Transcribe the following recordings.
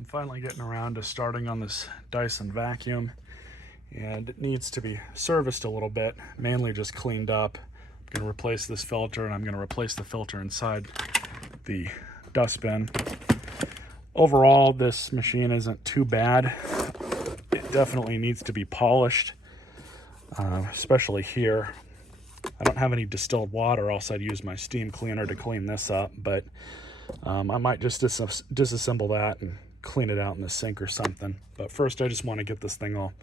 I'm finally getting around to starting on this Dyson vacuum, and it needs to be serviced a little bit, mainly just cleaned up. I'm going to replace this filter, and I'm going to replace the filter inside the dustbin. Overall, this machine isn't too bad. It definitely needs to be polished, especially here. I don't have any distilled water, else I'd use my steam cleaner to clean this up, but I might just disassemble that and clean it out in the sink or something. But first I just want to get this thing all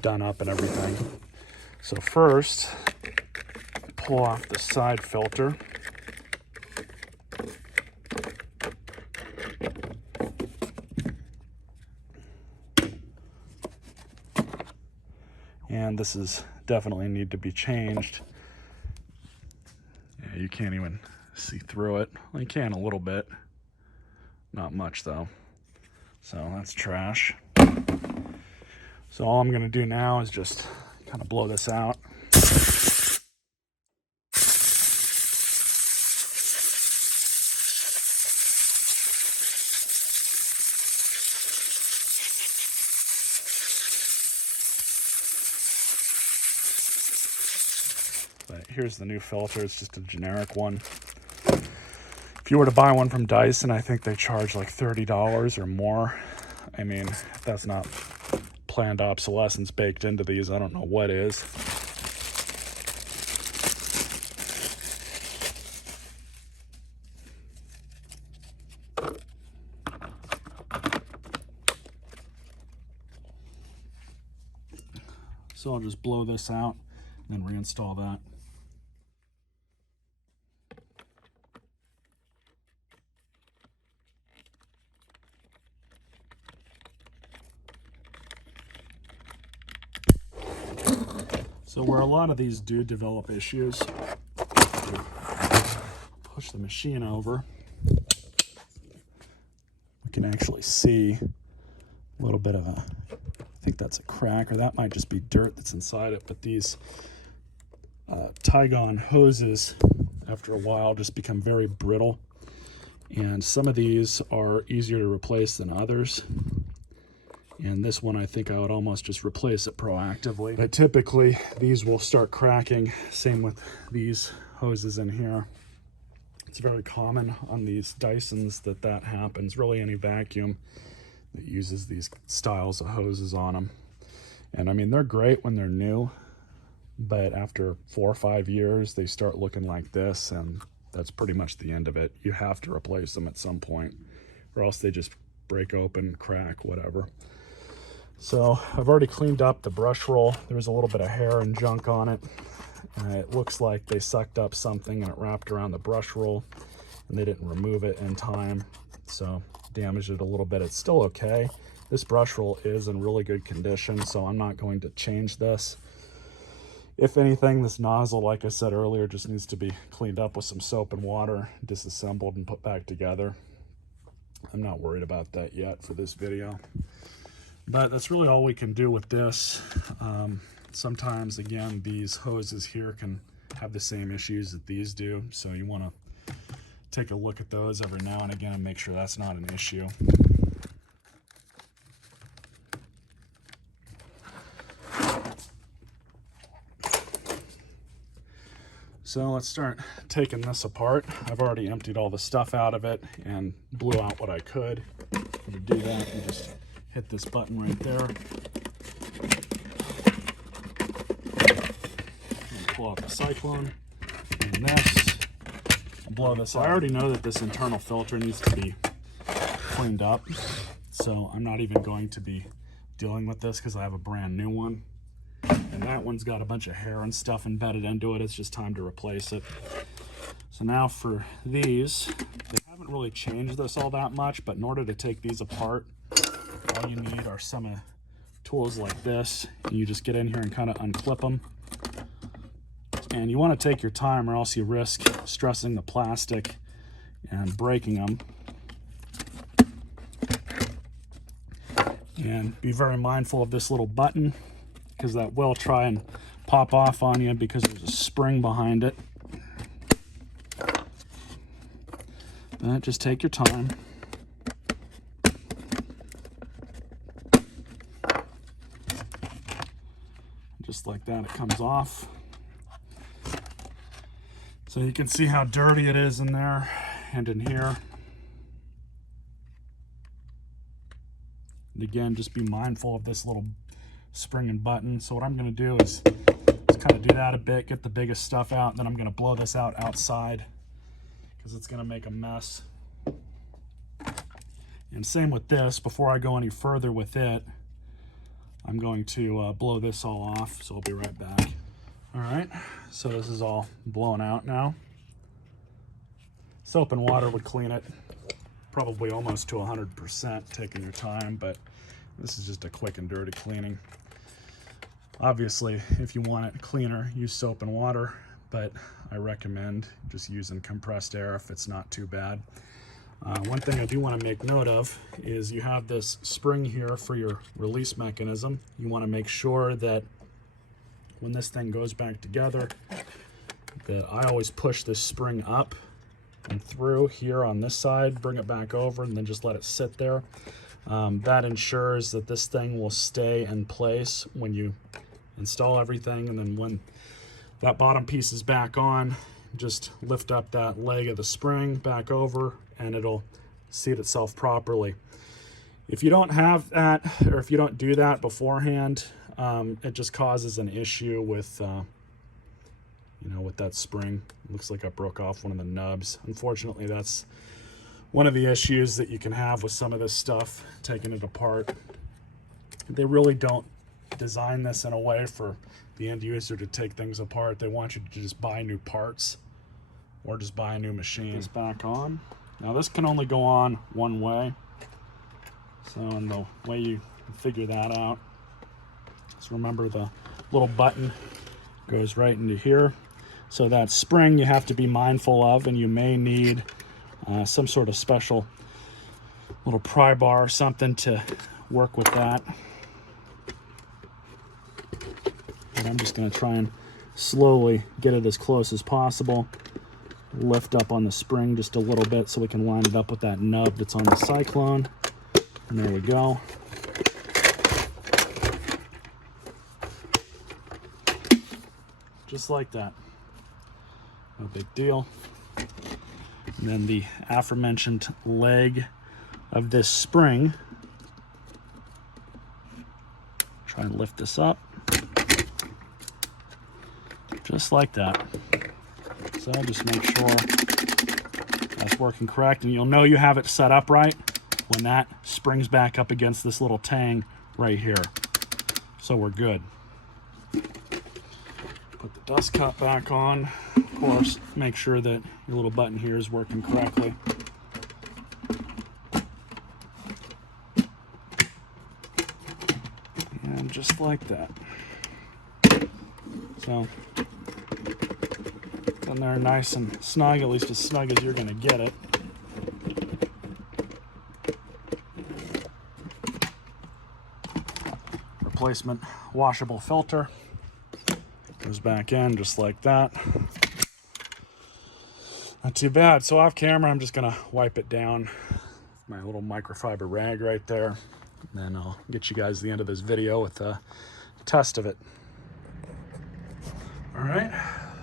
done up and everything. So first, pull off the side filter. And this is definitely need to be changed. Yeah, you can't even see through it. Well, you can a little bit, not much though. So that's trash. So all I'm going to do now is just kind of blow this out. But here's the new filter. It's just a generic one. If you were to buy one from Dyson, I think they charge like $30 or more. I mean, if that's not planned obsolescence baked into these, I don't know what is. So I'll just blow this out and then reinstall that. So where a lot of these do develop issues, push the machine over, we can actually see a little bit of a, I think that's a crack, or that might just be dirt that's inside it, but these Tygon hoses, after a while, just become very brittle. And some of these are easier to replace than others. And this one, I think I would almost just replace it proactively. But typically, these will start cracking. Same with these hoses in here. It's very common on these Dysons that happens. Really any vacuum that uses these styles of hoses on them. And I mean, they're great when they're new, but after 4 or 5 years, they start looking like this, and that's pretty much the end of it. You have to replace them at some point, or else they just break open, crack, whatever. So I've already cleaned up the brush roll. There was a little bit of hair and junk on it. It looks like they sucked up something and it wrapped around the brush roll, and they didn't remove it in time, so damaged it a little bit. It's still okay. This brush roll is in really good condition, so I'm not going to change this. If anything, this nozzle, like I said earlier, just needs to be cleaned up with some soap and water, disassembled and put back together. I'm not worried about that yet for this video. But that's really all we can do with this. Sometimes, again, these hoses here can have the same issues that these do, so you want to take a look at those every now and again and make sure that's not an issue. So let's start taking this apart. I've already emptied all the stuff out of it and blew out what I could. To do that, you just hit this button right there. And pull out the Cyclone and this. Blow this out. I already know that this internal filter needs to be cleaned up, so I'm not even going to be dealing with this because I have a brand new one. And that one's got a bunch of hair and stuff embedded into it. It's just time to replace it. So now for these, they haven't really changed this all that much, but in order to take these apart, all you need are some tools like this. And you just get in here and kind of unclip them. And you want to take your time, or else you risk stressing the plastic and breaking them. And be very mindful of this little button, because that will try and pop off on you because there's a spring behind it. But just take your time. Just like that, it comes off. So you can see how dirty it is in there and in here. And again, just be mindful of this little spring and button. So what I'm going to do is just kind of do that a bit, get the biggest stuff out, and then I'm going to blow this out outside because it's going to make a mess. And same with this. Before I go any further with it, I'm going to blow this all off, so I'll be right back. All right, so this is all blown out now. Soap and water would clean it, probably almost to 100%, taking your time, but this is just a quick and dirty cleaning. Obviously, if you want it cleaner, use soap and water, but I recommend just using compressed air if it's not too bad. One thing I do want to make note of is you have this spring here for your release mechanism. You want to make sure that when this thing goes back together, that I always push this spring up and through here on this side, bring it back over, and then just let it sit there. That ensures that this thing will stay in place when you install everything, and then when that bottom piece is back on, just lift up that leg of the spring back over and it'll seat itself properly. If you don't have that, or if you don't do that beforehand, it just causes an issue with with that spring. It looks like I broke off one of the nubs. Unfortunately, that's one of the issues that you can have with some of this stuff, taking it apart. They really don't design this in a way for the end user to take things apart. They want you to just buy new parts or just buy a new machine. This back on. Now this can only go on one way. So in the way you figure that out, just remember the little button goes right into here. So that spring you have to be mindful of, and you may need some sort of special little pry bar or something to work with that. And I'm just going to try and slowly get it as close as possible. Lift up on the spring just a little bit so we can line it up with that nub that's on the Cyclone. And there we go. Just like that. No big deal. And then the aforementioned leg of this spring. Try and lift this up. Just like that. So just make sure that's working correct, and you'll know you have it set up right when that springs back up against this little tang right here. So we're good. Put the dust cup back on. Of course, make sure that your little button here is working correctly. And just like that. So in there nice and snug, at least as snug as you're going to get it. Replacement washable filter goes back in just like that. Not too bad. So off camera, I'm just going to wipe it down with my little microfiber rag right there. And then I'll get you guys to the end of this video with a test of it. All right.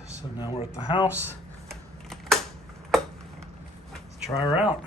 So now we're at the house. Let's try her out.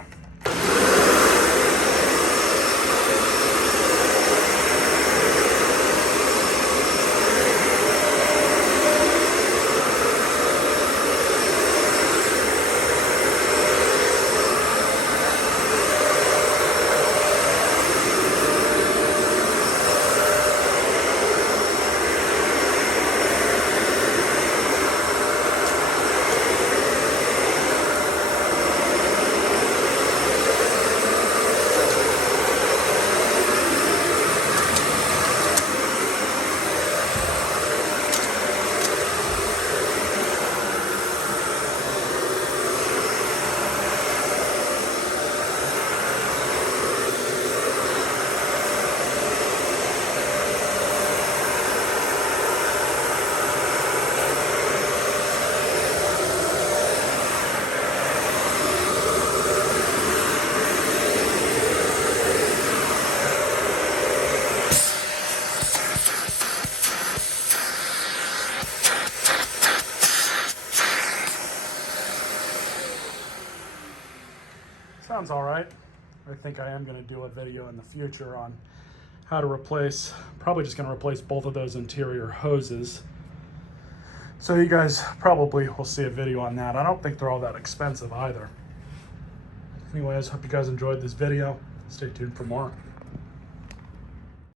sounds all right. I think I am going to do a video in the future on how to replace, probably just going to replace both of those interior hoses. So you guys probably will see a video on that. I don't think they're all that expensive either. Anyways, hope you guys enjoyed this video. Stay tuned for more.